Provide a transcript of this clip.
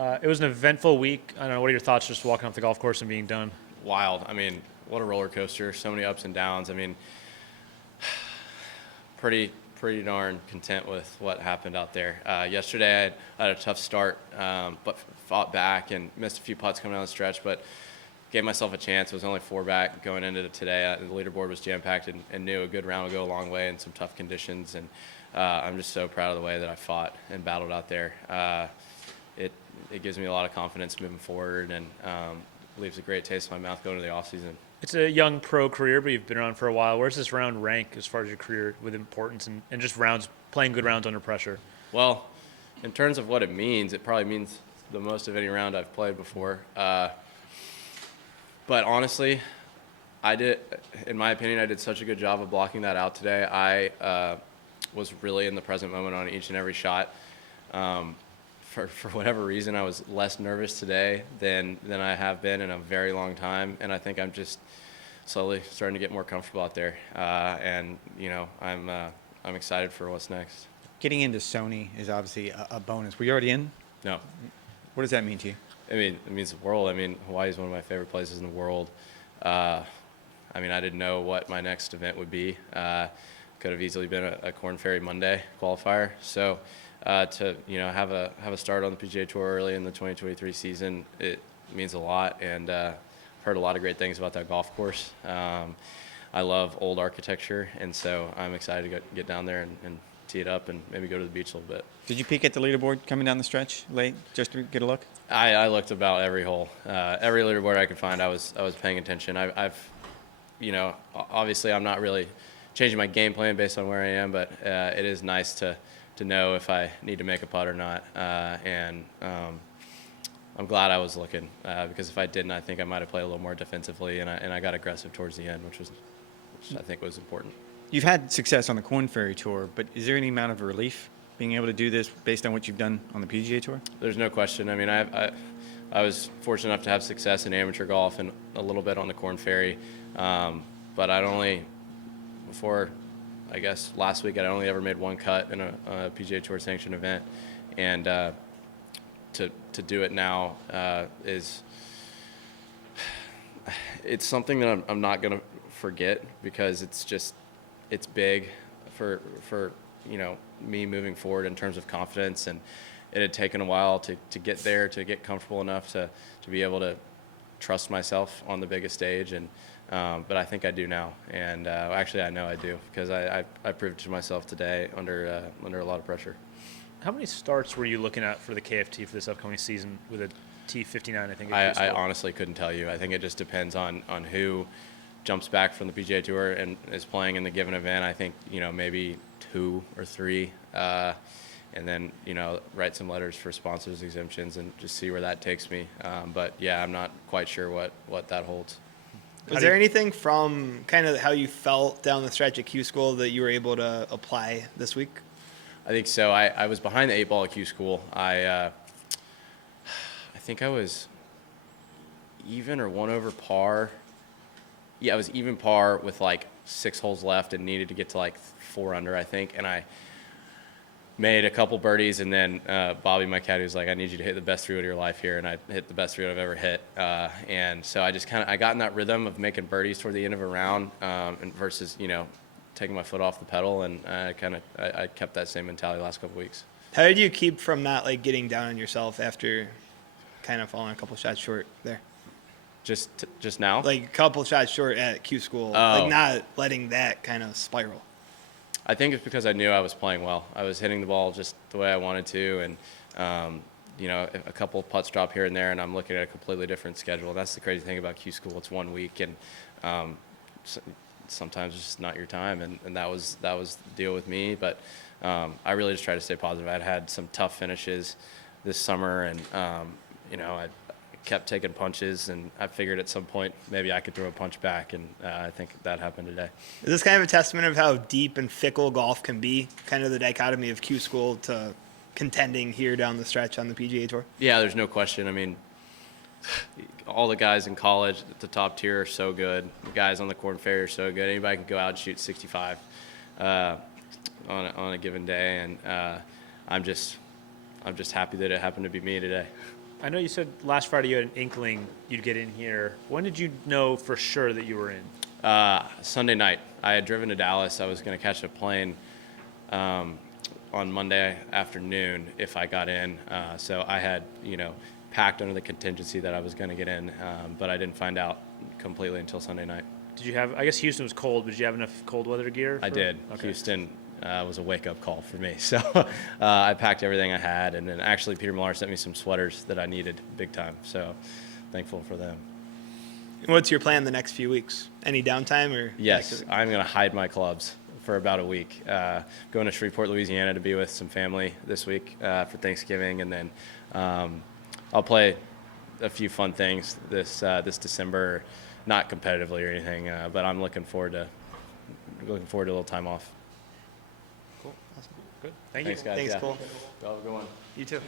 It was an eventful week. I don't know, what are your thoughts just walking off the golf course and being done? Wild. I mean, what a roller coaster. So many ups and downs. I mean, pretty darn content with what happened out there. Yesterday I had a tough start, but fought back and missed a few putts coming down the stretch, but gave myself a chance. It was only 4 back going into today. The leaderboard was jam-packed and knew a good round would go a long way in some tough conditions. And I'm just so proud of the way that I fought and battled out there. It gives me a lot of confidence moving forward and leaves a great taste in my mouth going into the offseason. It's a young pro career, but you've been around for a while. Where's this round rank as far as your career with importance and just rounds, playing good rounds under pressure? Well, in terms of what it means, it probably means the most of any round I've played before. But honestly, in my opinion, I did such a good job of blocking that out today. I was really in the present moment on each and every shot. For whatever reason, I was less nervous today than I have been in a very long time, and I think I'm just slowly starting to get more comfortable out there. And I'm excited for what's next. Getting into Sony is obviously a bonus. Were you already in? No. What does that mean to you? I mean, it means the world. I mean, Hawaii is one of my favorite places in the world. I didn't know what my next event would be. Could have easily been a Corn Ferry Monday qualifier. So to have a start on the PGA Tour early in the 2023 season, it means a lot. And I've heard a lot of great things about that golf course. I love old architecture, and so I'm excited to get down there and tee it up and maybe go to the beach a little bit. Did you peek at the leaderboard coming down the stretch late just to get a look? I looked about every hole, every leaderboard I could find. I was paying attention. Obviously I'm not really changing my game plan based on where I am, but it is nice to know if I need to make a putt or not. And I'm glad I was looking because if I didn't, I think I might have played a little more defensively, and I got aggressive towards the end, which I think was important. You've had success on the Corn Ferry Tour, but is there any amount of relief being able to do this based on what you've done on the PGA Tour? There's no question. I mean, I was fortunate enough to have success in amateur golf and a little bit on the Corn Ferry, but before, I guess, last week, I'd only ever made one cut in a PGA Tour sanctioned event, and to do it now it's something that I'm not going to forget because it's big for me moving forward in terms of confidence, and it had taken a while to get there, to get comfortable enough to be able to trust myself on the biggest stage, and but I think I do now, and actually I know I do because I proved it to myself today under a lot of pressure. How many starts were you looking at for the KFT for this upcoming season with a T59, I think? I honestly couldn't tell you. I think it just depends on who jumps back from the PGA Tour and is playing in the given event. I think maybe 2 or 3, and then write some letters for sponsors exemptions and just see where that takes me. But yeah, I'm not quite sure what that holds. Was there anything from kind of how you felt down the stretch at Q School that you were able to apply this week? I think so. I was behind the 8 ball at Q School. I think I was even or 1 over par. Yeah, I was even par with like 6 holes left and needed to get to like 4 under, I think. And I made a couple birdies, and then Bobby, my caddy, was like, "I need you to hit the best 3-wood of your life here," and I hit the best 3-wood I've ever hit. And so I just I got in that rhythm of making birdies toward the end of a round, and versus taking my foot off the pedal, and I kept that same mentality the last couple weeks. How did you keep from not like getting down on yourself after kind of falling a couple shots short there? Just now? Like a couple shots short at Q School, like not letting that kind of spiral. I think it's because I knew I was playing well. I was hitting the ball just the way I wanted to, and a couple of putts drop here and there, and I'm looking at a completely different schedule. That's the crazy thing about Q School. It's 1 week, and sometimes it's just not your time, and that was the deal with me. But I really just try to stay positive. I'd had some tough finishes this summer, and I kept taking punches, and I figured at some point maybe I could throw a punch back, and I think that happened today. Is this kind of a testament of how deep and fickle golf can be, kind of the dichotomy of Q School to contending here down the stretch on the PGA Tour? Yeah, there's no question. I mean, all the guys in college at the top tier are so good. The guys on the Corn Ferry are so good. Anybody can go out and shoot 65 on a given day, and I'm just happy that it happened to be me today. I know you said last Friday you had an inkling you'd get in here. When did you know for sure that you were in? Sunday night. I had driven to Dallas. I was going to catch a plane on Monday afternoon if I got in. So I had, packed under the contingency that I was going to get in, but I didn't find out completely until Sunday night. Did you have, I guess Houston was cold, but did you have enough cold weather gear? I did. Okay. Houston was a wake-up call for me. So I packed everything I had, and then actually Peter Millar sent me some sweaters that I needed big time. So thankful for them. What's your plan the next few weeks? Any downtime or? Yes, I'm going to hide my clubs for about a week. Going to Shreveport, Louisiana to be with some family this week for Thanksgiving, and then I'll play a few fun things this December, not competitively or anything, but I'm looking forward to a little time off. Cool. Awesome. Good. Thank Thanks, you. guys. Thanks, Yeah. Cole. Y'all have a good one. You too.